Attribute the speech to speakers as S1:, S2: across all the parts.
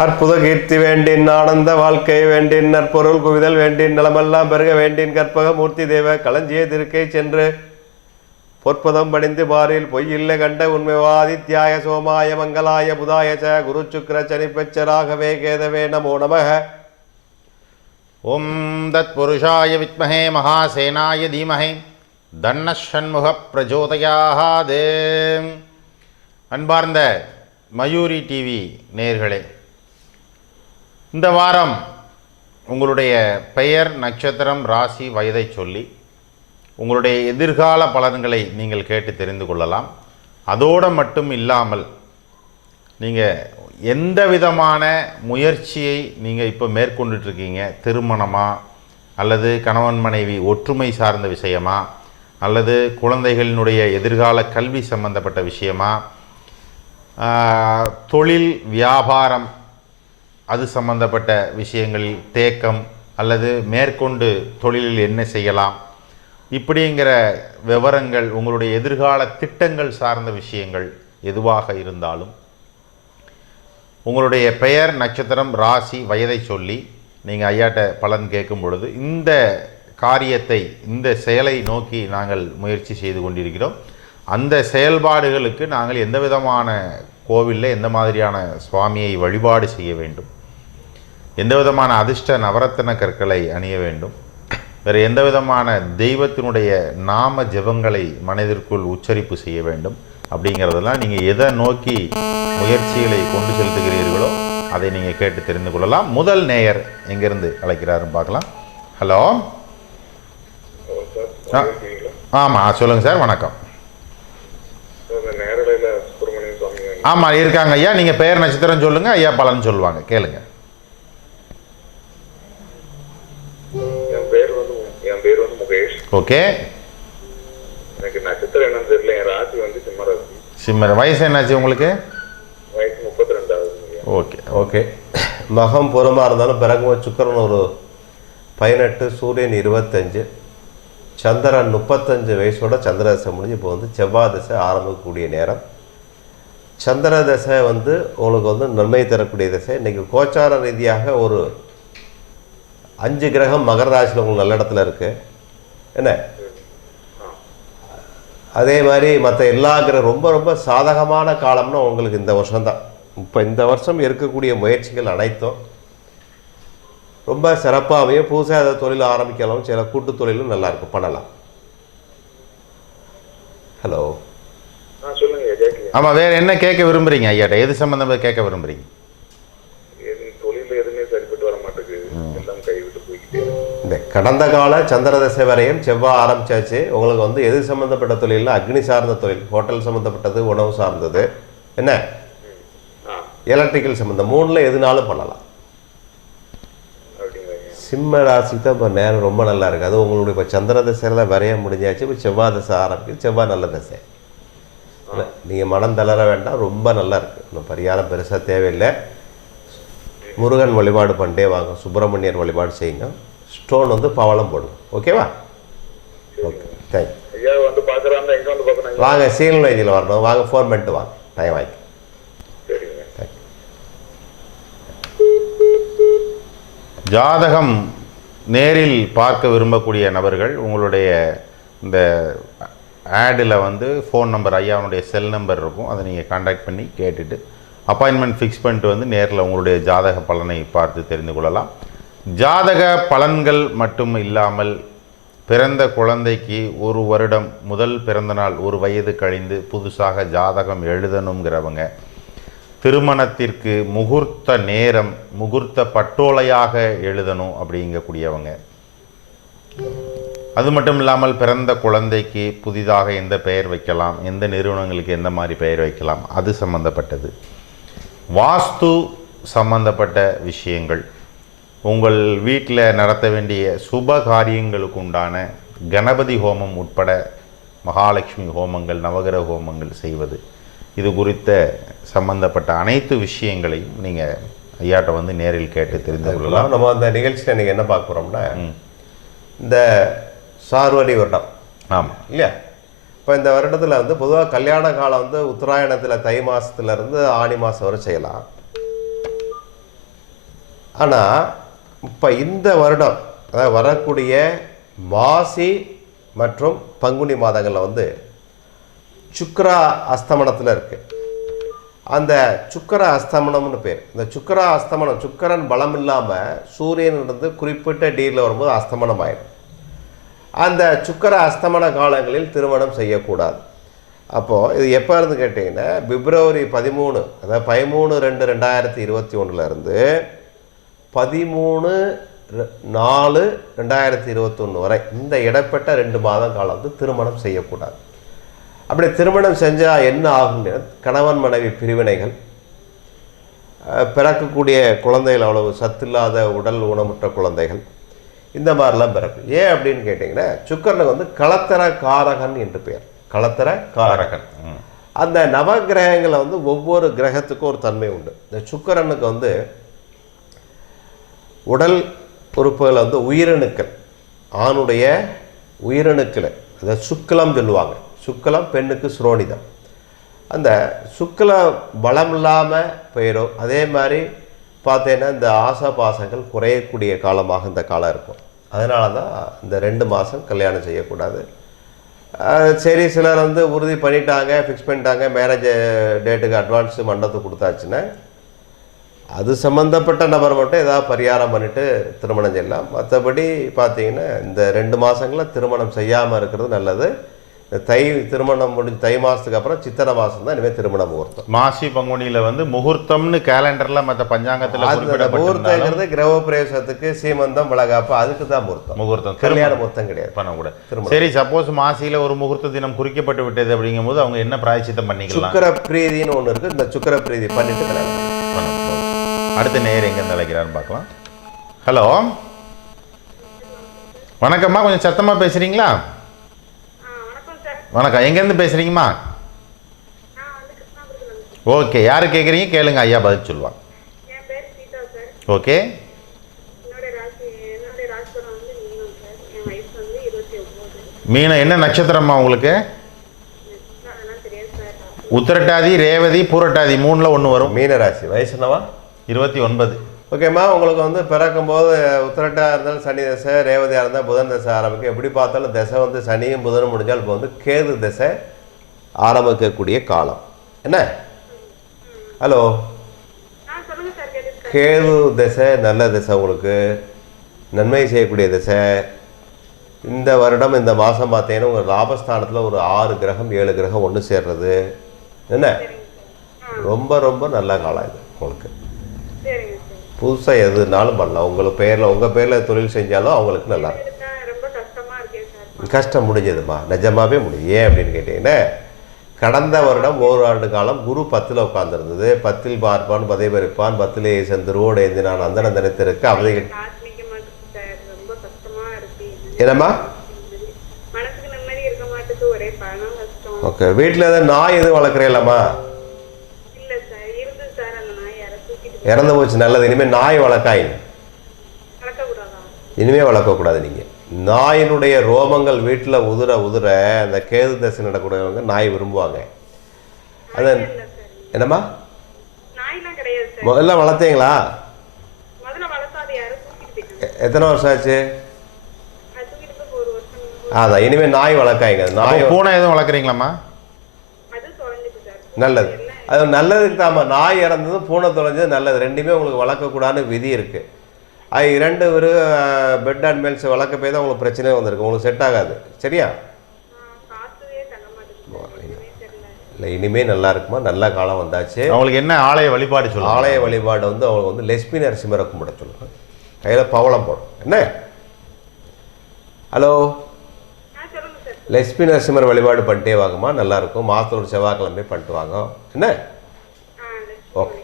S1: அற்புத கீர்த்தி வேண்டின் ஆனந்த வாழ்க்கை வேண்டின் நற்பொருள் குவிதல் வேண்டின் நலமெல்லாம் பெருக வேண்டின் கற்பக மூர்த்தி தேவ களஞ்சிய திருக்கை சென்று பொற்பதம் பணிந்து பாரில் பொய்யில்லை கண்ட உண்மைவாதித்யாய சோமாய மங்களாய புதாய ச குரு சுக்கர சனிப்பச்சராகவே கேதவே நமோ நமக.
S2: ஓம் தத் புருஷாய வித்மஹே மகாசேனாய தீமஹே தன்னஷண்முக பிரஜோதயாதே அன்பார்ந்த மயூரி டிவி நேர்களே இந்த வாரம் உங்களுடைய பெயர் நட்சத்திரம் ராசி வயதை சொல்லி உங்களுடைய எதிர்கால பலன்களை நீங்கள் கேட்டு தெரிந்து கொள்ளலாம். அதோடு மட்டும் இல்லாமல் நீங்கள் எந்த விதமான முயற்சியை நீங்கள் இப்போ மேற்கொண்டுட்ருக்கீங்க திருமணமா? அல்லது கணவன் மனைவி ஒற்றுமை சார்ந்த விஷயமா? அல்லது குழந்தைகளினுடைய எதிர்கால கல்வி சம்பந்தப்பட்ட விஷயமா? தொழில் வியாபாரம் அது சம்பந்தப்பட்ட விஷயங்களில் தேக்கம் அல்லது மேற்கொண்டு தொழிலில் என்ன செய்யலாம்? இப்படிங்கிற விவரங்கள் உங்களுடைய எதிர்கால திட்டங்கள் சார்ந்த விஷயங்கள் எதுவாக இருந்தாலும் உங்களுடைய பெயர் நட்சத்திரம் ராசி வயதை சொல்லி நீங்கள் ஐயாட்ட பலன் கேட்கும் பொழுது இந்த காரியத்தை இந்த செயலை நோக்கி நாங்கள் முயற்சி செய்து கொண்டிருக்கிறோம். அந்த செயல்பாடுகளுக்கு நாங்கள் எந்த விதமான கோவிலில் எந்த மாதிரியான சுவாமியை வழிபாடு செய்ய வேண்டும்? எந்த விதமான அதிர்ஷ்ட நவரத்தின கற்களை அணிய வேண்டும்? வேறு எந்த விதமான தெய்வத்தினுடைய நாம ஜெபங்களை மனதிற்குள் உச்சரிப்பு செய்ய வேண்டும்? அப்படிங்கிறதெல்லாம் நீங்கள் எதை நோக்கி முயற்சிகளை கொண்டு செலுத்துகிறீர்களோ அதை நீங்கள் கேட்டு தெரிந்து கொள்ளலாம். முதல் நேயர் எங்கேருந்து அழைக்கிறாருன்னு பார்க்கலாம். ஹலோ? ஆ ஆமாம் சொல்லுங்கள் சார் வணக்கம். ஆமாம் இருக்காங்க ஐயா. நீங்கள் பெயர் நட்சத்திரம் சொல்லுங்கள் ஐயா பலன் சொல்லுவாங்க. கேளுங்க.
S3: என் பேர் வந்து என் பேர் வந்து முகேஷ்.
S2: ஓகே.
S3: எனக்கு நட்சத்திரம் என்னன்னு தெரியல. என் ராசி வந்து சிம்மராசி.
S2: சிம்மர் வயசு என்னாச்சு உங்களுக்கு?
S3: வயசு முப்பத்தி ரெண்டாவது
S2: ஓகே.
S1: ஓகே. மகம் புறமாக இருந்தாலும் பிறகு சுக்கரன் ஒரு பதினெட்டு சூரியன் இருபத்தஞ்சு சந்திரன் முப்பத்தஞ்சு வயசோட சந்திர தசை முடிஞ்சு இப்போ வந்து செவ்வாய் தசை ஆரம்பிக்கக்கூடிய நேரம். சந்திர தசை வந்து உங்களுக்கு வந்து நன்மை தரக்கூடிய தசை. இன்றைக்கி கோச்சார ரீதியாக ஒரு அஞ்சு கிரகம் மகர ராசியில் உங்களுக்கு நல்ல இடத்துல இருக்குது என்ன? அதே மாதிரி மற்ற எல்லா கிரகம் ரொம்ப ரொம்ப சாதகமான காலம்னா உங்களுக்கு இந்த வருஷம்தான். இப்போ இந்த வருஷம் இருக்கக்கூடிய முயற்சிகள் அனைத்தும் ரொம்ப சிறப்பாகவே புதுசாக ஏதாவது தொழில் ஆரம்பிக்கலாம். சில கூட்டு தொழிலும் நல்லாயிருக்கும் பண்ணலாம். ஹலோ
S2: ஆமாம் வேறு என்ன கேட்க விரும்புகிறீங்க ஐயாட்ட? எது சம்மந்தமாக கேட்க விரும்புகிறீங்க
S3: எது தொழில் எதுவுமே சரிப்பட்டு வர மாட்டேங்குது. எல்லாம் கைவிட்டு போய்கிட்டே இருக்கு.
S1: இந்த கடந்த கால சந்திர தசை வரையும் செவ்வாய் ஆரம்பிச்சாச்சு. உங்களுக்கு வந்து எது சம்மந்தப்பட்ட தொழிலில் அக்னி சார்ந்த தொழில் ஹோட்டல் சம்மந்தப்பட்டது உணவு சார்ந்தது. என்ன? எலக்ட்ரிக்கல் சம்மந்தம் மூணில் எதுனாலும் பண்ணலாம். சிம்ம ராசிக்கு தான் இப்போ நேரம் ரொம்ப நல்லா இருக்குது அது உங்களுடைய இப்போ சந்திர தசையில் வரைய முடிஞ்சாச்சு. இப்போ செவ்வாய் தசை ஆரம்பிக்குது. செவ்வாய் நல்ல தசை. நீங்கள் மனம் தளர வேண்டாம் ரொம்ப நல்லா இருக்குது இன்னும் பரிகாரம் பெருசாக தேவையில்லை. முருகன் வழிபாடு பண்ணிட்டே வாங்க சுப்பிரமணியர் வழிபாடு செய்யுங்க. ஸ்டோன் வந்து பவளம் போடுங்க. ஓகேவா ஓகே தேங்க்யூ வாங்க சீல் வைத்தியில் வரணும். வாங்க ஃபோன் பண்ணிட்டு வாங்க. டைம் வாங்கி
S3: சரிங்க.
S2: ஜாதகம் நேரில் பார்க்க விரும்பக்கூடிய நபர்கள் உங்களுடைய இந்த ஆடில் வந்து ஃபோன் நம்பர் ஐயாவுடைய செல் நம்பர் இருக்கும். அதை நீங்கள் காண்டாக்ட் பண்ணி கேட்டுட்டு அப்பாயின்மெண்ட் ஃபிக்ஸ் பண்ணிட்டு வந்து நேரில் உங்களுடைய ஜாதக பலனை பார்த்து தெரிந்து கொள்ளலாம். ஜாதக பலன்கள் மட்டும் இல்லாமல் பிறந்த குழந்தைக்கு ஒரு வருடம் முதல் பிறந்த நாள் ஒரு வயது கழிந்து புதுசாக ஜாதகம் எழுதணுங்கிறவங்க திருமணத்திற்கு முகூர்த்த நேரம் முகூர்த்த பட்டோலையாக எழுதணும் அப்படிங்கக்கூடியவங்க. அது மட்டும் இல்லாமல் பிறந்த குழந்தைக்கு புதிதாக எந்த பெயர் வைக்கலாம்? எந்த நிறுவனங்களுக்கு எந்த மாதிரி பெயர் வைக்கலாம்? அது சம்பந்தப்பட்டது. வாஸ்து சம்பந்தப்பட்ட விஷயங்கள். உங்கள் வீட்டில் நடத்த வேண்டிய சுப காரியங்களுக்கு உண்டான கணபதி ஹோமம் உட்பட மகாலட்சுமி ஹோமங்கள் நவகிரக ஹோமங்கள் செய்வது. இது குறித்த சம்பந்தப்பட்ட அனைத்து விஷயங்களையும் நீங்கள் ஐயாட்ட வந்து நேரில் கேட்டு தெரிந்து கொள்ளலாம்.
S1: நம்ம அந்த நிகழ்ச்சியில் நீங்கள் என்ன பார்க்க போகிறோம்னா இந்த சார்வரி வருடம்.
S2: ஆமாம்
S1: இல்லையா? இப்போ இந்த வருடத்தில் வந்து பொதுவாக கல்யாண காலம் வந்து உத்தராயணத்தில் தை மாசத்துல இருந்து ஆணி மாதம் வரை செய்யலாம். ஆனால் இப்போ இந்த வருடம் அதாவது வரக்கூடிய மாசி மற்றும் பங்குனி மாதங்களில் வந்து சுக்ரா அஸ்தமனத்தில் இருக்கு. அந்த சுக்கர அஸ்தமனம்னு பேர். இந்த சுக்கர அஸ்தமனம் சுக்கரன் பலம் இல்லாமல் சூரியன் இருந்து குறிப்பிட்ட டீலில் வரும்போது அஸ்தமனம் ஆயிடும் அந்த சுக்கர அஸ்தமன காலங்களில் திருமணம் செய்யக்கூடாது. அப்போது இது எப்போ இருந்து கேட்டிங்கன்னா பிப்ரவரி பதிமூணு அதாவது பதிமூணு ரெண்டு ரெண்டாயிரத்தி இருபத்தி ஒன்றுலேருந்து பதிமூணு நாலு ரெண்டாயிரத்தி இருபத்தொன்று வரை இந்த இடைப்பட்ட ரெண்டு மாதம் காலம் வந்து திருமணம் செய்யக்கூடாது. அப்படி திருமணம் செஞ்சால் என்ன ஆகும்னு கணவன் மனைவி பிரிவினைகள் பிறக்கக்கூடிய குழந்தைகள் அவ்வளவு சத்தில்லாத உடல் ஊனமுற்ற குழந்தைகள் இந்த மாதிரிலாம் பிறக்கும் ஏன் அப்படின்னு கேட்டிங்கன்னா சுக்கரனுக்கு வந்து களத்திர காரகன் என்று பெயர். களத்திர காரகன். அந்த நவகிரகங்களை வந்து ஒவ்வொரு கிரகத்துக்கும் ஒரு தன்மை உண்டு. இந்த சுக்கிரனுக்கு வந்து உடல் உறுப்புகளை வந்து உயிரணுக்கள். ஆணுடைய உயிரணுக்களை அதை சுக்கலம் சொல்லுவாங்க. சுக்கலம் பெண்ணுக்கு சுரோனிதம். அந்த சுக்கல பலம் இல்லாமல் போயிடும். அதே மாதிரி பார்த்தீங்கன்னா இந்த ஆசா பாசங்கள் குறையக்கூடிய காலமாக இந்த காலம் இருக்கும். அதனால தான் இந்த ரெண்டு மாதம் கல்யாணம் செய்யக்கூடாது. சரி சிலர் வந்து உறுதி பண்ணிட்டாங்க ஃபிக்ஸ் பண்ணிட்டாங்க மேரேஜ் டேட்டுக்கு அட்வான்ஸு மண்டபத்துக்கு கொடுத்தாச்சுன்னா அது சம்மந்தப்பட்ட நபர் மட்டும் ஏதாவது பரிகாரம் பண்ணிவிட்டு திருமணம் செய்யலாம். மற்றபடி பார்த்தீங்கன்னா இந்த ரெண்டு மாதங்களில் திருமணம் செய்யாமல் இருக்கிறது நல்லது. தை திருமணம் முடிஞ்சு தை மாதத்துக்கு அப்புறம் சித்திரை மாதம் தான் இனிமேல் திருமண முகூர்த்தம்.
S2: மாசி பங்குனியில வந்து முகூர்த்தம்னு கேலண்டர்ல மற்ற பஞ்சாங்கத்துல
S1: முகூர்த்தங்கிறது கிரகப்பிரவேசத்துக்கு சீமந்தம் வளகாப்பு அதுக்கு தான் முகூர்த்தம்.
S2: முகூர்த்தம்.
S1: கல்யாண முகூர்த்தம் கிடையாது.
S2: பண்ணக்கூடாது.
S1: திருமணம்.
S2: சரி சப்போஸ் மாசியில ஒரு முகூர்த்த தினம் குறிக்கப்பட்டு விட்டது அப்படிங்கும்போது அவங்க என்ன பிராயச்சித்தம் பண்ணிக்கலாம்?
S1: சுக்கர பிரீதின்னு ஒன்று இருக்குது இந்த சுக்கர பிரீதி பண்ணிட்டு கல்யாணம்.
S2: அடுத்த நேர் எங்க அழைக்கிறான்னு பார்க்கலாம். ஹலோ. வணக்கம்மா கொஞ்சம் சத்தமா பேசுறீங்களா?
S4: வணக்கம்.
S2: எங்கேருந்து
S4: கிருஷ்ணாபுரத்தில்
S2: ஓகே. யாரு கேட்குறீங்க கேளுங்க. ஐயா பதில் சொல்லுவாங்க.
S4: என் பேர் சீதா சார்.
S2: ஓகே.
S4: என்னோட ராசி என்னுடைய ராசிபுரம் வந்து மீனம் வயசு
S2: என்ன நட்சத்திரம்மா உங்களுக்கு?
S4: அதெல்லாம் தெரியாது சார்
S2: உத்திரட்டாதி ரேவதி பூரட்டாதி மூணுல ஒன்று வரும்.
S1: மீனராசி. வயசுனவா
S2: இருபத்தி ஒன்பது.
S1: ஓகேம்மா உங்களுக்கு வந்து பிறக்கும்போது உத்திரட்டாக இருந்தாலும் சனி தசை ரேவதியாக இருந்தால் புதன் தசை ஆரம்பிக்கும். எப்படி பார்த்தாலும் தசை வந்து சனியும் புதனும் முடிஞ்சால் இப்போ வந்து கேது தசை ஆரம்பிக்கக்கூடிய காலம். என்ன? ஹலோ? கேது தசை நல்ல தசை உங்களுக்கு. நன்மை செய்யக்கூடிய தசை. இந்த வருடம் இந்த மாதம் பார்த்தீங்கன்னா உங்கள் லாபஸ்தானத்தில் ஒரு ஆறு கிரகம் ஏழு கிரகம் ஒன்று சேர்றது. என்ன? ரொம்ப ரொம்ப நல்ல காலம் இது உங்களுக்கு.
S4: சரிங்க.
S1: புதுசாக எதுனாலும் பண்ணலாம். உங்களுக்கு பேரில் உங்கள் பேரில் தொழில் செஞ்சாலும் அவங்களுக்கு நல்லா
S4: கஷ்டமா
S1: முடிஞ்சதுமா? நிஜமாவே முடியும். ஏன் அப்படின்னு கேட்டிங்கன்னா கடந்த வருடம் ஒரு ஆண்டு காலம் குரு பத்தில் உட்கார்ந்திருந்தது. பத்தில் பார்ப்பான் பதை பறிப்பான் பத்திலே செந்திருவோடு ஏந்தினான் அந்தன தினத்திற்கு அவதிகள். என்னம்மா? ஓகே. வீட்டில் எதாவது நாய் எதுவும் வளர்க்குறீங்களாம்மா?
S4: இல்ல
S1: இறந்து போச்சு நல்லது. இனிமேல் நாய்
S4: வளர்க்கக்கூடாதா
S1: இனிமேல் வளர்க்கக்கூடாது நீங்கள் நாயினுடைய ரோமங்கள் வீட்டில் உதிர உதிர அந்த கேது தசை நடக்கூடியவங்க நாய் விரும்புவாங்க. அது என்னம்மா? முதல்ல வளர்த்தீங்களா எத்தனை வருஷம் ஆச்சு? அதான் இனிமேல் நாய் வளர்க்காங்க நாய்
S2: அப்போ பூனை எதுவும் வளர்க்குறீங்களாம்மா?
S4: அது தொலைஞ்சிட்டு சார்.
S1: நல்லது. அது நல்லதுக்கு தாம்மா. நாய் இறந்தது பூனை தொலைஞ்சது நல்லது. ரெண்டுமே உங்களுக்கு வளர்க்கக்கூடாதுன்னு விதி இருக்குது அது இரண்டு ஒரு பெட் அண்ட் மேல்ஸ் வளர்க்க போய் தான் உங்களுக்கு பிரச்சனையே வந்திருக்கு. உங்களுக்கு செட் ஆகாது. சரியா? இல்லை இனிமேல் நல்லா இருக்குமா? நல்ல காலம் வந்தாச்சு.
S2: அவங்களுக்கு என்ன ஆலய வழிபாடு சொல்லுங்க.
S1: ஆலய வழிபாடு வந்து அவங்களுக்கு வந்து லட்சுமி நரசிம்மரை கும்பிட சொல்லுங்க. கையில் பவளம் போடும். என்ன? ஹலோ? லட்சுமி நரசிம்மர் வழிபாடு பண்ணிட்டே வாங்கம்மா நல்லா இருக்கும் மாதத்தோட செவ்வாய்க்கிழமை பண்ணிட்டு வாங்க. என்ன? ஓகே.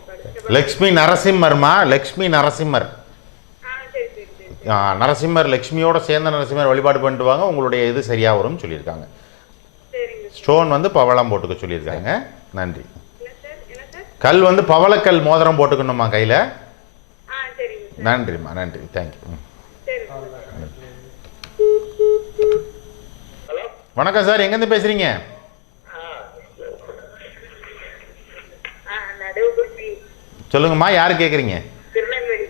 S2: லக்ஷ்மி நரசிம்மர்மா? லக்ஷ்மி நரசிம்மர்.
S4: ஆ சரி சரி சரி
S2: ஆ, நரசிம்மர் லக்ஷ்மியோட சேர்ந்த நரசிம்மர் வழிபாடு பண்ணிட்டு வாங்க. உங்களுடைய இது சரியா வரும்னு சொல்லியிருக்காங்க. ஸ்டோன் வந்து பவளம் போட்டுக்க சொல்லியிருக்காங்க. நன்றி.
S4: என்ன சார்? என்ன சார்?
S2: கல் வந்து பவளக்கல் மோதிரம் போட்டுக்கணுமா கையில்.
S4: ஆ சரிங்க சார்.
S2: நன்றிம்மா நன்றி. தேங்க்யூ
S4: சரி சார்
S2: வணக்கம் சார் எங்கேருந்து பேசுகிறீங்க சொல்லுங்கம்மா யார் கேட்குறீங்க
S4: திருநெல்வேலி.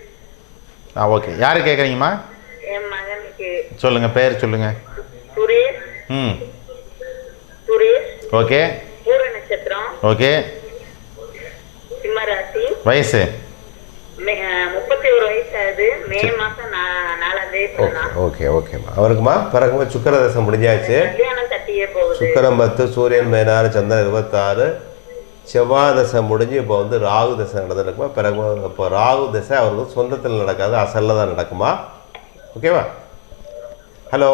S2: ஆ ஓகே. யார் கேட்குறீங்கம்மா சொல்லுங்கள் பேர் சொல்லுங்கள் ம். ஓகே. ஓகே. வயசு?
S4: முப்பத்தி ஒரு வயசு ஆகுது. மே தேதி
S1: ஓகே. ஓகே ஓகேம்மா அவருக்குமா பிறகுமா சுக்கர தசை முடிஞ்சாச்சு. சுக்கரம் பத்து சூரியன் பதினாறு சந்திரன் இருபத்தாறு. செவ்வாய் தசை முடிஞ்சு இப்போ வந்து ராகு தசை நடந்துருக்குமா? பிறகு இப்போ ராகு தசை அவருக்கு சொந்தத்தில் நடக்காது அசலில் தான் நடக்குமா? ஓகேவா ஹலோ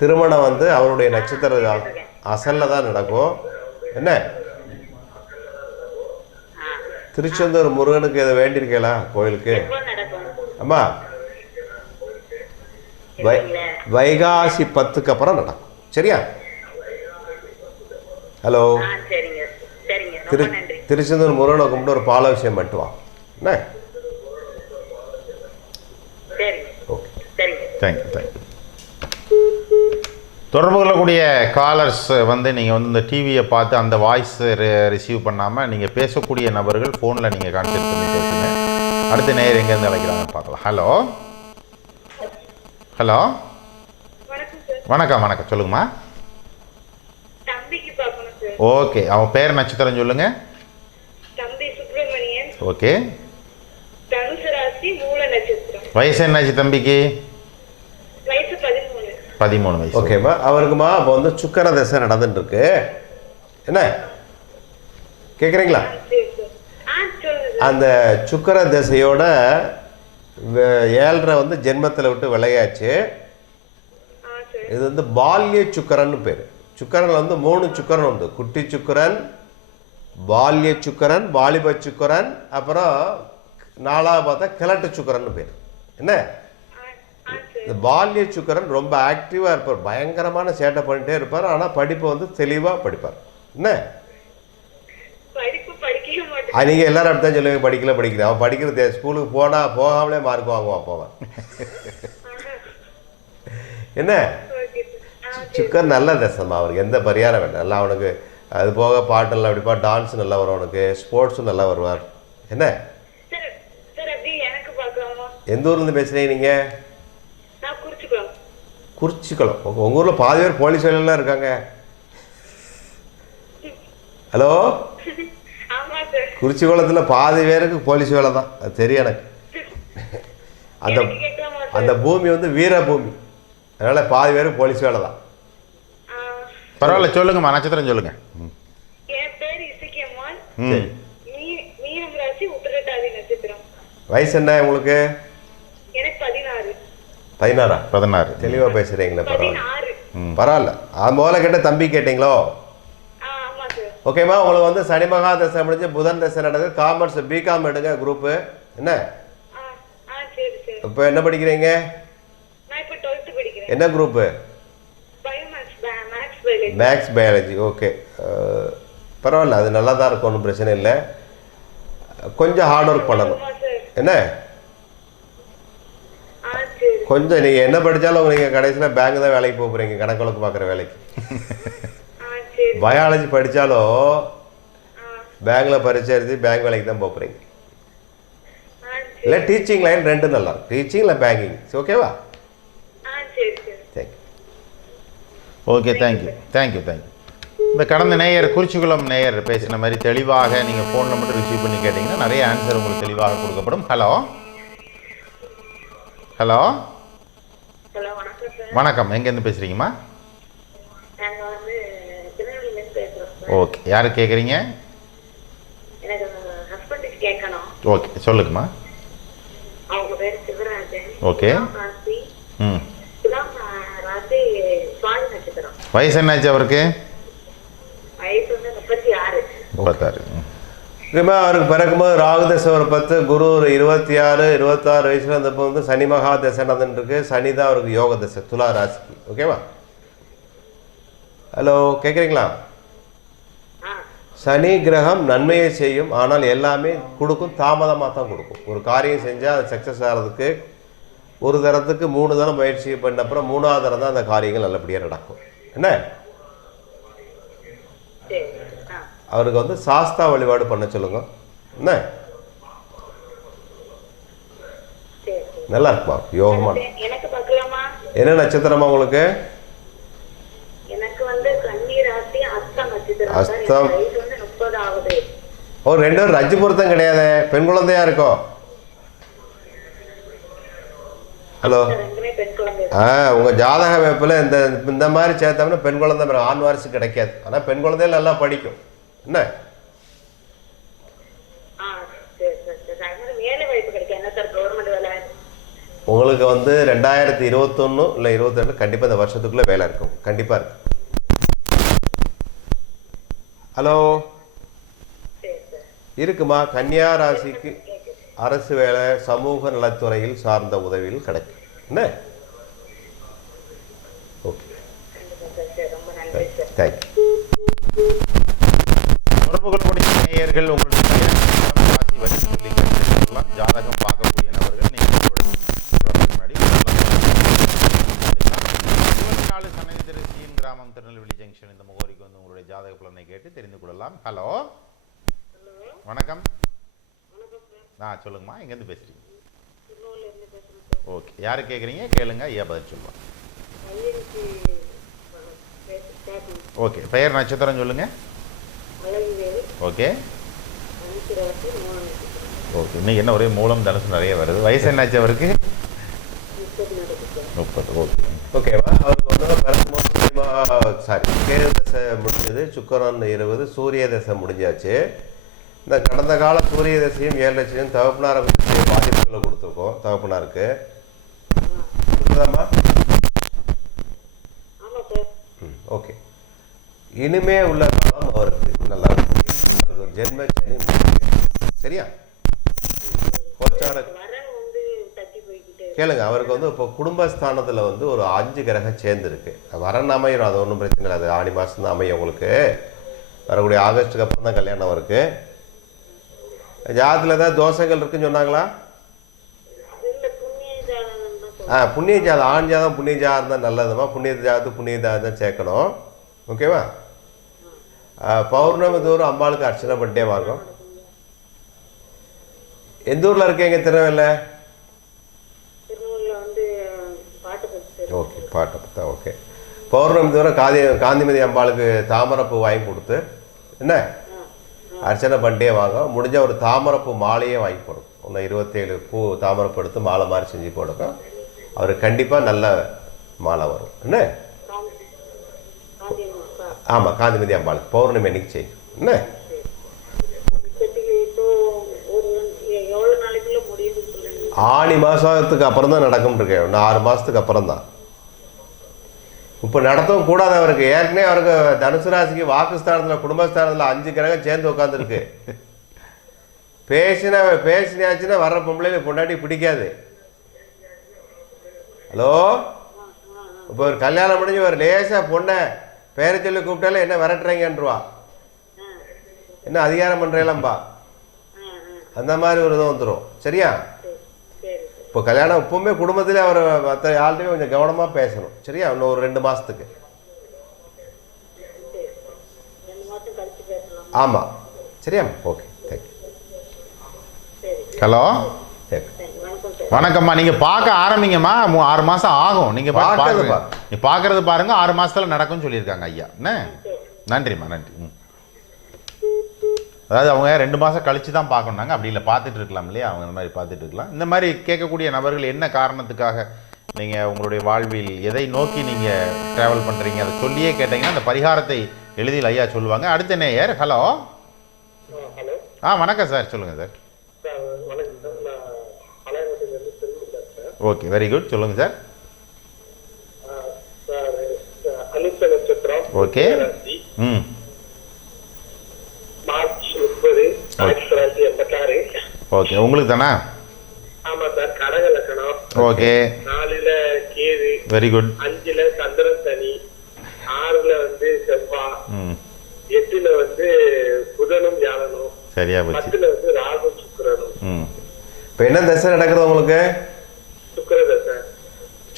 S1: திருமணம் வந்து அவருடைய நட்சத்திர அசலில் தான் நடக்கும். என்ன? திருச்செந்தூர் முருகனுக்கு இதை வேண்டியிருக்கீங்களா கோயிலுக்கு? அம்மா வை. வைகாசி பத்துக்கு அப்புறம் நடக்கும். சரியா? ஹலோ.
S4: ஆ சரிங்க. சரிங்க.
S1: திரு
S4: ரொம்ப நன்றி.
S1: திருச்செந்தூர் முருகனை கும்பிட்டு ஒரு பால விஷயம் மட்டும் வா. என்ன? ஓகே.
S2: தேங்க்யூ தேங்க்யூ தொடர்பு கொள்ளக்கூடிய காலர்ஸ் வந்து நீங்கள் வந்து இந்த டிவியை பார்த்து அந்த வாய்ஸ் ரிசீவ் பண்ணாமல் நீங்கள் பேசக்கூடிய நபர்கள் ஃபோனில் நீங்கள் கான்டாக்ட் பண்ணி பேசுங்க. அடுத்த நேர் எங்கேருந்து அழைக்கிறாங்கன்னு பார்க்கலாம். ஹலோ ஹலோ
S4: வணக்கம்
S2: வணக்கம். சொல்லுங்கம்மா. ஓகே அவன் பேர் நட்சத்திரம்
S4: சுப்பிரமணியன்.
S2: ஓகே
S4: தனுசு ராசி மூல நட்சத்திரம்.
S2: வயசு என்னாச்சு தம்பிக்கு?
S4: பதிமூணு.
S2: வயசு.
S1: ஓகேம்மா அவருக்குமா இப்போ வந்து சுக்கர தசை நடந்துட்டு இருக்கு என்ன கேட்குறீங்களா
S4: சரி சார் ஆ சொல்லுங்க சார்
S1: அந்த சுக்கர தசையோட ஏழரை வந்து ஜென்மத்தில் விட்டு விளையாச்சு இது வந்து பால்ய சுக்கரன் பேர். சுக்கரன்ல வந்து மூணு சுக்கரன் உண்டு. குட்டி சுக்கரன் பால்ய சுக்கரன் வாலிப சுக்கரன் அப்புறம் நாலாவது பார்த்தா கிழட்டு சுக்கரன் பேர். என்ன? இந்த பால்ய சுக்கரன் ரொம்ப ஆக்டிவாக இருப்பார். பயங்கரமான சேட்டை பண்ணிட்டே இருப்பார். ஆனால் படிப்பு வந்து தெளிவாக படிப்பார். என்ன? அது நீங்கள் எல்லாரும் அப்படி தான் சொல்லுவீங்க படிக்கல படிக்கல. அவன் படிக்கிறது ஸ்கூலுக்கு போனால் போகாமலே மார்க் வாங்குவான் போவான் என்ன? சுக்கர் நல்ல தசமா அவருக்கு. எந்த பரிகாரம் வேண்டாம். நல்லா அவனுக்கு அது போக பாட்டெல்லாம் அப்படிப்பா டான்ஸ் நல்லா வரும் அவனுக்கு ஸ்போர்ட்ஸும் நல்லா வருவார். என்ன? எந்த ஊர்லேருந்து பேசுகிறீங்க நீங்கள்
S4: நான்
S1: குறிச்சிக்குளம். உங்கள் ஊரில் பாதி பேர் போலீஸ் வேலையெல்லாம் இருக்காங்க. ஹலோ? குறிச்சிக்குளத்தில் பாதி பேருக்கு போலீஸ் வேலை தான். அது தெரியும் எனக்கு. அந்த அந்த பூமி வந்து வீர பூமி. அதனால் பாதி பேருக்கு போலீஸ் வேலை தான்.
S2: பரவாயில்ல சொல்லுங்கம்மா. நட்சத்திரம்
S4: நட்சத்திரம்.
S1: வயசு என்ன உங்களுக்கு?
S4: பதினாறு.
S1: பதினாறா? தெளிவாக பேசுகிறீங்களே பரவாயில்ல. பரவாயில்ல. அது முதல்ல கேட்ட தம்பி கேட்டிங்களோ? ஓகேம்மா உங்களுக்கு வந்து சனி மகா தசை முடிஞ்சு புதன் தசை நடக்குது. காமர்ஸ் பிகாம் எடுங்க குரூப்பு என்ன?
S4: ஆ ஆ சரி சரி.
S1: இப்போ என்ன படிக்கிறீங்க?
S4: நான் இப்போ டுவெல்த்து படிக்கிறேன்.
S1: என்ன குரூப்பு மேக்ஸ் பயாலஜி ஓகே பரவாயில்ல அது நல்லா தான் இருக்கும் ஒன்றும் பிரச்சனை இல்லை. கொஞ்சம் ஹார்ட் ஒர்க் பண்ணணும். என்ன?
S4: ஆ சரி.
S1: கொஞ்சம் நீங்கள் என்ன படித்தாலும் நீங்கள் கடைசியில் பேங்க் தான் வேலைக்கு போக போகிறீங்க கணக்கு பார்க்குற வேலைக்கு. பயாலஜி படித்தாலும் பேங்க்கில் பரிச்சை எழுதி பேங்க் வேலைக்கு தான் போக போகிறீங்க இல்லை டீச்சிங் லைன் ரெண்டும் நல்லா டீச்சிங் இல்லை பேங்கிங் ஓகேவா
S4: ஆ சரி சரி.
S1: Thank you
S2: okay thank you thank you thank you இந்த கடந்த நேயர் குறிச்சிக்குளம் நேயர் பேசின மாதிரி தெளிவாக நீங்கள் ஃபோன் நம்பர் ரிசீவ் பண்ணி கேட்டிங்கன்னா நிறைய ஆன்சர் உங்களுக்கு தெளிவாக கொடுக்கப்படும். ஹலோ ஹலோ
S4: ஹலோ வணக்கம் சார்
S2: வணக்கம். எங்கேருந்து பேசுகிறீங்கம்மா
S4: நாங்க வந்து திருநெல்வேலியிலேருந்து பேசுறோம் சார்
S2: ஓகே யார் கேட்குறீங்க
S4: எனக்கு ஹஸ்பண்டுக்கு கேட்கணும்.
S2: ஓகே சொல்லுங்கம்மா. ஓகே ம். வயசு என்னாச்சு அவருக்கு? முப்பத்தாறு.
S1: ஓகேம்மா அவருக்கு பிறக்கும்போது ராகு தசை ஒரு பத்து குரு ஒரு இருபத்தி ஆறு இருபத்தாறு வயசுல இருந்தப்போ வந்து சனி மகா தசை நடந்துருக்கு சனி தான் அவருக்கு யோக தசை துலா ராசிக்கு. ஓகேவா ஹலோ கேட்குறீங்களா சனி கிரகம் நன்மையை செய்யும் ஆனால் எல்லாமே கொடுக்கும் தாமதமாக தான் கொடுக்கும். ஒரு காரியம் செஞ்சால் அது சக்ஸஸ் ஆகிறதுக்கு ஒரு தரத்துக்கு மூணு தரம் முயற்சி பண்ண அப்புறம் மூணாவது தரம் தான் அந்த காரியங்கள் நல்லபடியாக நடக்கும். என்ன? அவருக்கு வந்து சாஸ்தா வழிபாடு பண்ண சொல்லுங்க. என்ன? நல்லா இருக்குமா யோகமா என்ன நட்சத்திரமா உங்களுக்கு?
S4: அஸ்தம் நட்சத்திரம் சார்.
S1: அஸ்தம்.
S4: எனக்கு வயசு வந்து முப்பது ஆகுது
S1: ஓ ரெண்டு பேரும் ரஜ்ஜு பொருத்தம் கிடையாது. பெண் குழந்தையா இருக்கோ? ஹலோ. ஆ உங்கள் ஜாதக அமைப்பில் இந்த இந்த மாதிரி சேர்த்தோம்னா பெண் குழந்தை பிறகு ஆண் வாரிசு கிடைக்காது. ஆனால் பெண் குழந்தைகள் நல்லா படிக்கும். என்ன? உங்களுக்கு வந்து ரெண்டாயிரத்தி இருபத்தொன்று இல்லை இருபத்தி கண்டிப்பாக இந்த வருஷத்துக்குள்ளே வேலை இருக்கும். கண்டிப்பாக இருக்கு. ஹலோ. இருக்குமா? கன்னியா ராசிக்கு அரசு வேலை சமூக நலத்துறையில் சார்ந்த உதவியில் கிடைக்கும். என்ன? ஓகே. தேங்க்யூ
S2: தொடர்பு கொள்ளக்கூடிய நேயர்கள் உங்களுடைய ராசி வரி சொல்லி. ஜாதகம் பார்க்கக்கூடிய நபர்கள் நீங்கள் முன்னாடி நாலு கிராமம் திருநெல்வேலி ஜங்ஷன் இந்த முகவரிக்கு வந்து உங்களுடைய ஜாதக பலனை கேட்டு தெரிந்து கொள்ளலாம். ஹலோ வணக்கம். ஆ சொல்லுங்கம்மா எங்கேருந்து பேசுறீங்க? ஓகே யாரு கேட்குறீங்க கேளுங்க ஐயா பதில்
S4: கேட்கணும்
S2: ஓகே பெயர் நட்சத்திரம் சொல்லுங்க. ஓகே. ஓகே இன்னைக்கு என்ன ஒரே மூலம் தனுசு நிறைய வருது. வயசு என்னாச்சு அவருக்கு?
S4: முப்பது
S2: ஓகே.
S1: ஓகேவா அவருக்கு வந்து பிறக்கும்போது சாரி கேது தசை முடிஞ்சது சுக்கரன் இருபது சூரிய தசை முடிஞ்சாச்சு. இந்த கடந்த கால சூரிய தசையும் ஏழு லட்சம் தகப்பனாரை குறித்து பாதிப்புகளை கொடுத்துருக்கோம் தகப்பனாருக்கு. ஓகே. இனிமே உள்ள காலம் அவருக்கு நல்லா இருக்கும். ஜென்ம சனி. சரியா? கோச்சார கேளுங்க அவருக்கு வந்து இப்போ குடும்பஸ்தானத்தில் வந்து ஒரு அஞ்சு கிரகம் சேர்ந்துருக்கு. வரன் அமையும்? அது ஒன்றும் பிரச்சனை இல்லை. அது ஆடி மாதம் தான் அமையும் உங்களுக்கு. வரக்கூடிய ஆகஸ்ட்டுக்கு அப்புறம் தான் கல்யாணம் அவருக்கு. ஜாதத்தில் ஏதாவது தோஷங்கள் இருக்குன்னு சொன்னாங்களா? ஆ புண்ணிய ஜாதம் ஆண் ஜாதம் புண்ணிய ஜாதம் தான் நல்லதுமா? புண்ணிய ஜாதத்து புண்ணிய ஜாதம் தான் சேர்க்கணும். ஓகேவா? பௌர்ணமி தோறும் அம்பாளுக்கு அர்ச்சனை பண்ணிட்டே வாங்க. எந்த ஊரில் இருக்கீங்க
S4: பற்றி
S1: ஓகே பாட்டை பார்த்தா ஓகே பௌர்ணமி தவிர காதி காந்திமதி அம்பாளுக்கு தாமரைப்பூ வாங்கி கொடுத்து. என்ன? அர்ச்சனை பண்ணிட்டே வாங்க. முடிஞ்ச ஒரு தாமரப்பூ மாலையே வாங்கி போடும் ஒன்று இருபத்தேழு பூ தாமரைப்பூ எடுத்து மாலை மாதிரி செஞ்சு போடுங்க. அவருக்கு கண்டிப்பாக நல்ல மாலை வரும். என்ன? ஆமாம் காந்திமதி அம்பாள். பௌர்ணமி அன்னைக்கு செய்யும். என்ன? ஆணி மாதத்துக்கு அப்புறம் தான் நடக்கும் இருக்கேன். இன்னும் ஆறு மாதத்துக்கு அப்புறம் தான் இப்போ நடத்தவும் கூடாது அவருக்கு. ஏற்கனவே அவருக்கு தனுசு ராசிக்கு வாக்குஸ்தானத்தில் குடும்பஸ்தானத்தில் அஞ்சு கிரகம் சேர்ந்து உட்காந்துருக்கு பேசின பேசினாச்சுன்னா வர்ற பொம்பளையில பொண்டாட்டி பிடிக்காது. ஹலோ? இப்போ ஒரு கல்யாணம் முடிஞ்சு ஒரு லேசாக பொண்ணை பேரை சொல்லி கூப்பிட்டாலே என்ன விரட்டுறீங்கன்றவா. என்ன அதிகாரம் பண்ணுறீங்களம்பா அந்த மாதிரி ஒரு இது வந்துடும் சரியா? இப்போ கல்யாணம் இப்போவுமே குடும்பத்திலே அவர் மற்ற ஆள்கிட்டையும் கொஞ்சம் கவனமாக பேசணும். சரியா? இன்னும் ஒரு ரெண்டு மாதத்துக்கு ஆமாம் சரியா? ஓகே தேங்க்யூ
S2: ஹலோ வணக்கம்மா. நீங்க பார்க்க ஆரம்பிங்கம்மா. மூ- ஆறு மாசம் ஆகும். நீங்க பா-
S1: பார்க்கறது
S2: பாருங்க நீ பார்க்கறது பாருங்க. ஆறு மாசத்துல நடக்கும்னு சொல்லியிருக்காங்க ஐயா. என்ன? நன்றிம்மா நன்றி. ம். அதாவது அவங்க ரெண்டு மாசம் கழிச்சு தான் பார்க்கணுனாங்க அப்படி இல்லை பார்த்துட்டு இருக்கலாம் இல்லையா? அவங்க இந்த மாதிரி பார்த்துட்டு இருக்கலாம். இந்த மாதிரி கேட்கக்கூடிய நபர்கள் என்ன காரணத்துக்காக நீங்க உங்களுடைய வாழ்வில் எதை நோக்கி நீங்க டிராவல் பண்றீங்க? அதை சொல்லியே கேட்டீங்கன்னா அந்த பரிகாரத்தை எளிதில் ஐயா சொல்லுவாங்க. அடுத்த நேயர் ஹலோ?
S3: ஹலோ.
S2: ஆ வணக்கம் சார். சொல்லுங்க சார். Okay very good. சொல்லுங்க சார். ஓகே.
S3: ராசி
S2: ம்
S3: மார்ச் முப்பது ஆயிரத்தி தொள்ளாயிரத்தி எண்பத்தாறு
S2: ஓகே உங்களுக்கு தானே?
S3: ஆமா சார் கடக லக்கணம்.
S2: ஓகே
S3: நாலுல கேது
S2: வெரி குட்
S3: அஞ்சுல சந்திரன் சனி ஆறுல வந்து செவ்வாய்
S2: ம்.
S3: எட்டுல வந்து புதனும் வியாழனும்
S2: சரியா போச்சு.
S3: பத்துல வந்து ராகும் சுக்கிரனும்.
S2: ம்.
S1: இப்போ என்ன தசை நடக்குது உங்களுக்கு?
S3: சுக்கிரதசை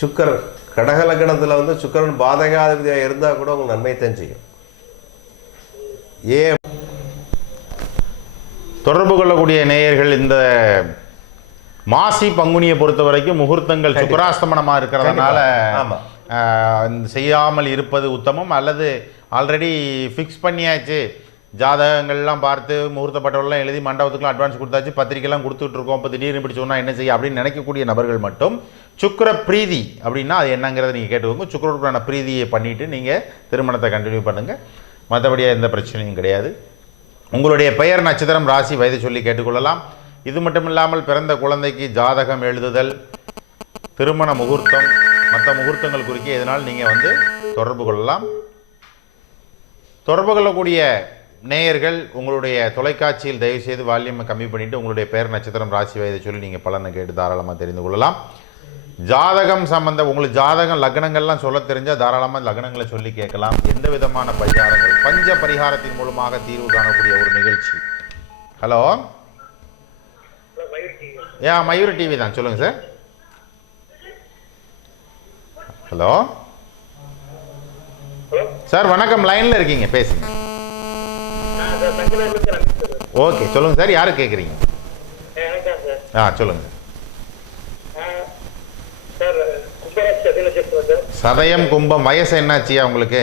S1: சுக்கரன் கடக லக்கணத்தில் வந்து சுக்கரன் பாதகாதிபதியாக இருந்தால் கூட உங்களுக்கு நன்மை தான் செய்யும். ஏன்
S2: கொள்ளக்கூடிய நேயர்கள் இந்த மாசி பங்குனியை பொறுத்த வரைக்கும் முகூர்த்தங்கள் சுக்கராஸ்தமனமாக இருக்கிறதுனால செய்யாமல் இருப்பது உத்தமம். அல்லது ஆல்ரெடி ஃபிக்ஸ் பண்ணியாச்சு. ஜாதகங்கள்லாம் பார்த்து முகூர்த்தப்பட்டவெல்லாம் எழுதி மண்டபத்துக்குலாம் அட்வான்ஸ் கொடுத்தாச்சு பத்திரிக்கைலாம் கொடுத்துட்டு இருக்கோம் இப்போ திடீர்னு இப்படி சொன்னால் என்ன செய்ய அப்படின்னு நினைக்கக்கூடிய நபர்கள் மட்டும் சுக்கிர பிரீதி அப்படின்னா அது என்னங்கிறத நீங்கள் கேட்டுக்கோங்க. சுக்கிரருக்கான பிரீதியை பண்ணிவிட்டு நீங்கள் திருமணத்தை கண்டினியூ பண்ணுங்கள் மற்றபடி எந்த பிரச்சனையும் கிடையாது. உங்களுடைய பெயர் நட்சத்திரம் ராசி வயது சொல்லி கேட்டுக்கொள்ளலாம். இது மட்டும் இல்லாமல் பிறந்த குழந்தைக்கு ஜாதகம் எழுதுதல் திருமண முகூர்த்தம் மற்ற முகூர்த்தங்கள் குறிக்க இதனால் நீங்கள் வந்து தொடர்பு கொள்ளலாம். தொடர்பு கொள்ளக்கூடிய நேயர்கள் உங்களுடைய தொலைக்காட்சியில் தயவு செய்து வால்யூமை கம்மி பண்ணிவிட்டு உங்களுடைய பெயர் நட்சத்திரம் ராசி வயதை சொல்லி நீங்கள் பலனை கேட்டு தாராளமாக தெரிந்து கொள்ளலாம். ஜாதகம் சம்பந்த உங்களுக்கு ஜாதகம் லக்னங்கள்லாம் சொல்ல தெரிஞ்சால் தாராளமாக லக்னங்களை சொல்லி கேட்கலாம். எந்த விதமான பரிகாரங்கள்? பஞ்ச பரிகாரத்தின் மூலமாக தீர்வு காணக்கூடிய ஒரு நிகழ்ச்சி. ஹலோ? யா மயூர் டிவி தான். சொல்லுங்கள் சார் ஹலோ? சார் வணக்கம். லைனில் இருக்கீங்க. பேசுங்க. ஓகே சொல்லுங்கள் சார் யாரு கேட்குறீங்க ஆ சொல்லுங்கள்
S5: சார் கும்பராசி சதி நட்சத்திரம் சார்
S2: சதயம் கும்பம் வயசு என்னாச்சியா உங்களுக்கு?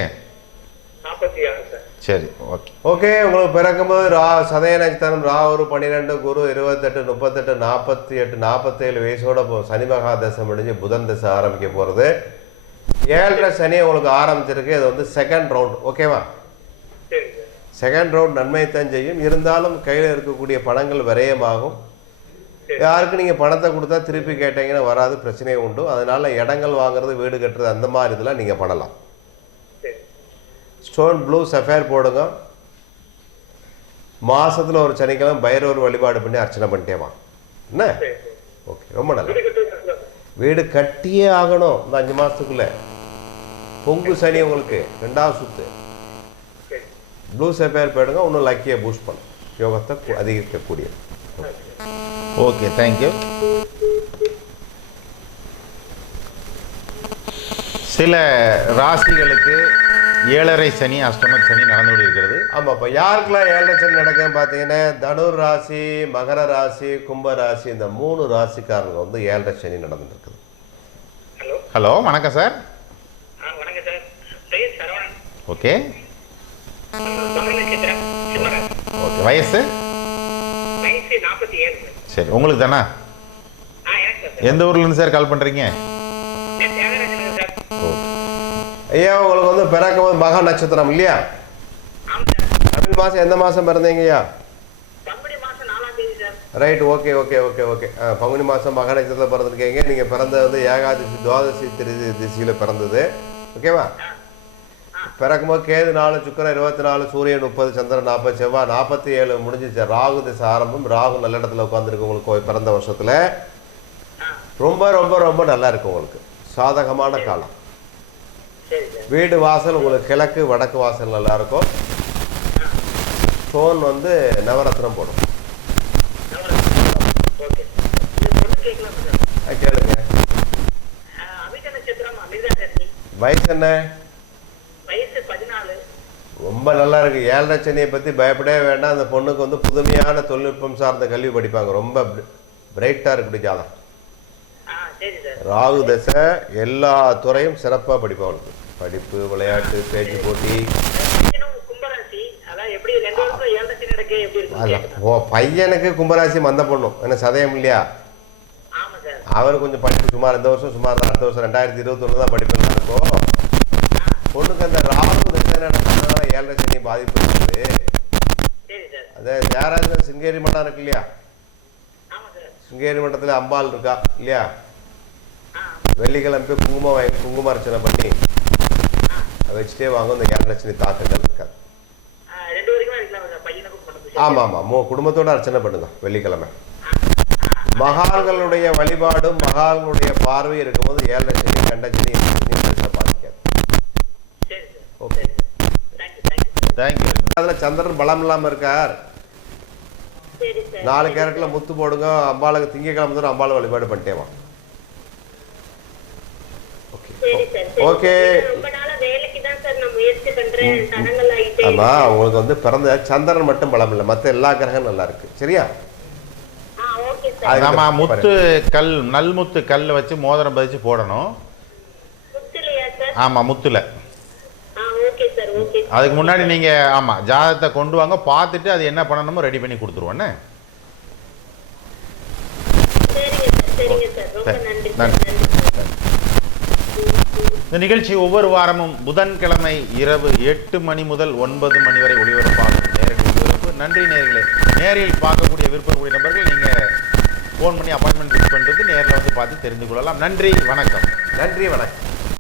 S5: சார்.
S2: சரி ஓகே.
S1: ஓகே உங்களுக்கு பிறக்கும்போது ரா சதய நட்சத்திரம் ராகுரு பன்னிரெண்டு குரு இருபத்தெட்டு முப்பத்தெட்டு நாற்பத்தி எட்டு நாற்பத்தேழு வயசோட சனி மகா தசை முடிஞ்சு புதன் தசை ஆரம்பிக்க போகிறது ஏழரை சனி உங்களுக்கு ஆரம்பிச்சிருக்கு. இது வந்து செகண்ட் ரவுண்ட் ஓகேவா?
S5: சரி சார்.
S1: செகண்ட் ரவுண்ட் நன்மையைத்தான் செய்யும். இருந்தாலும் கையில் இருக்கக்கூடிய பணங்கள் விரயமாகும். யாருக்கு நீங்கள் பணத்தை கொடுத்தா திருப்பி கேட்டீங்கன்னா வராது பிரச்சனையே உண்டு. அதனால இடங்கள் வாங்குறது வீடு கட்டுறது அந்த மாதிரி இதெல்லாம் நீங்கள் பண்ணலாம். ஸ்டோன் ப்ளூ சஃபேர் போடுங்க. மாசத்துல ஒரு சனிக்கிழமை பைரவர் வழிபாடு பண்ணி அர்ச்சனை பண்ணிட்டேமா என்ன? ஓகே ரொம்ப நல்லது
S5: வீடு
S1: கட்டியே ஆகணும் இந்த அஞ்சு மாசத்துக்குள்ள. பொங்கு சனி உங்களுக்கு ரெண்டாவது சுத்து. ப்ளூ சஃபேர் போயிடுங்க இன்னும் லக்கியை பூஸ்ட் பண்ணும் யோகத்தை அதிகரிக்கக்கூடியது.
S2: ஓகே தேங்க்யூ சில ராசிகளுக்கு ஏழரை சனி அஷ்டம சனி நடந்து கொண்டிருக்கிறது.
S1: ஆமாம் இப்போ யாருக்கெல்லாம் ஏழரை சனி நடக்குதுன்னு பார்த்தீங்கன்னா தனுர் ராசி மகர ராசி கும்ப ராசி இந்த மூணு ராசிக்காரங்க வந்து ஏழரை சனி நடந்துட்டு இருக்குது
S5: ஹலோ?
S2: ஹலோ வணக்கம் சார்.
S5: ஆ வணக்கம் சார். பெயர் சரவணன்.
S2: ஓகே. ஓகே வயசு?
S5: வயசு நாற்பத்தி ஏழு சார்
S2: உங்களுக்கு தானே? எந்த ஊர்லேருந்து சார் கால் பண்ணுறீங்க
S1: ஐயா உங்களுக்கு வந்து பிறக்கும்போது மக நட்சத்திரம் இல்லையா? தமிழ் மாதம் எந்த மாதம் பிறந்தீங்கய்யா right okay okay okay okay Panguni மாதம் மக நட்சத்திரத்தில் பிறந்திருக்கீங்க. நீங்கள் பிறந்தது வந்து ஏகாதசி துவாதசி திரு திசையில் பிறந்தது. ஓகேவா பிறக்கும்போது கேது நாலு சுக்கரன் இருபத்தி நாலு சூரியன் முப்பது சந்திரன் நாற்பது செவ்வாய் நாற்பத்தி ஏழு முடிஞ்சிச்சு. ராகு திசை ஆரம்பம். ராகு நல்ல இடத்துல உட்காந்துருக்கு உங்களுக்கு பிறந்த வருஷத்தில். ரொம்ப ரொம்ப ரொம்ப நல்லா இருக்கு உங்களுக்கு. சாதகமான காலம். வீடு வாசல் உங்களுக்கு கிழக்கு வடக்கு வாசல் நல்லா இருக்கும். ஸ்டோன் வந்து நவரத்னம் போடும். கேளுங்க. வயசு என்ன? ரொம்ப நல்லா இருக்கு ஏழரை சனியை பற்றி பயப்படவே வேண்டாம். அந்த பொண்ணுக்கு வந்து புதுமையான தொழில்நுட்பம் சார்ந்த கல்வி படிப்பாங்க. ரொம்ப பிரைட்டாக இருக்கக்கூடிய ஜாதகம். ராகு தசை எல்லா துறையும் சிறப்பாக படிப்பாங்க படிப்பு விளையாட்டு பேச்சு போட்டி. ஓ பையனுக்கு கும்பராசி மந்த பொண்ணும். என்ன சதயம் இல்லையா? அவர் கொஞ்சம் படிப்பு சுமார் இந்த வருஷம் சுமார் அடுத்த வருஷம் ரெண்டாயிரத்தி இருபத்தொன்று தான் படிப்பு இருக்கும் பொண்ணுக்கு அந்த ராகு ஏழரை சனி பாதிப்பு இருக்குது. அதே யாராவது சிங்கேரி மட்டம் இருக்கு இல்லையா? சிங்கேரி மட்டத்தில் அம்பாள் இருக்கா? இல்லையா? வெள்ளிக்கிழமை போய் குங்குமம் வாங்கி குங்கும அர்ச்சனை பண்ணி வச்சுட்டே வாங்க இந்த ஏழரை சனி தாக்கங்கள் இருக்காது ஆமாம் ஆமாம் மூ குடும்பத்தோட அர்ச்சனை பண்ணுங்க வெள்ளிக்கிழமை. மகான்களுடைய வழிபாடும் மகான்களுடைய பார்வை இருக்கும்போது ஏழரை சனி கண்ட சனி எட்டு சனி பெருசாக பாதிக்காது
S5: சரி சார்
S1: ஓகே
S5: தேங்க்யூ தேங்க்யூ
S1: அதில் சந்திரன் பலம் இல்லாமல் இருக்கார்.
S4: சரி சார்.
S1: நாலு கேரட்டில் முத்து போடுங்க அம்பாளுக்கு திங்கக்கிழமை தூரம் அம்பாளை வழிபாடு பண்ணிட்டேவா ஓகே ஆமாம் உங்களுக்கு வந்து பிறந்த சந்திரன் மட்டும் பலம் இல்லை மற்ற எல்லா கிரகம் நல்லா இருக்கு. சரியா?
S4: ஆ ஓகே
S5: ஓகே சார்
S1: அது-
S2: நம்ம முத்து கல் நல்முத்து கல் வச்சு மோதிரம் பதிச்சு போடணும்.
S5: முத்துலையா சார்?
S2: ஆமா முத்துல. அதுக்கு முன்னாடி நீங்க ஆமா ஜாதகத்தை கொண்டு வாங்க பார்த்துட்டு அது என்ன பண்ணணுமோ ரெடி பண்ணி கொடுத்துருவோண்ணே இந்த நிகழ்ச்சி ஒவ்வொரு வாரமும் புதன்கிழமை இரவு எட்டு மணி முதல் ஒன்பது மணி வரை ஒளிபரப்பாகும். நேரடி ஒளிபரப்பு. நன்றி நேர்களே. நேரில் பார்க்கக்கூடிய விருப்பக்கூடிய நபர்கள் நீங்க ஃபோன் பண்ணி அப்பாயின்மெண்ட் புக் பண்ணுறது நேரில் வந்து பார்த்து தெரிந்து கொள்ளலாம். நன்றி வணக்கம்.
S1: நன்றி வணக்கம்.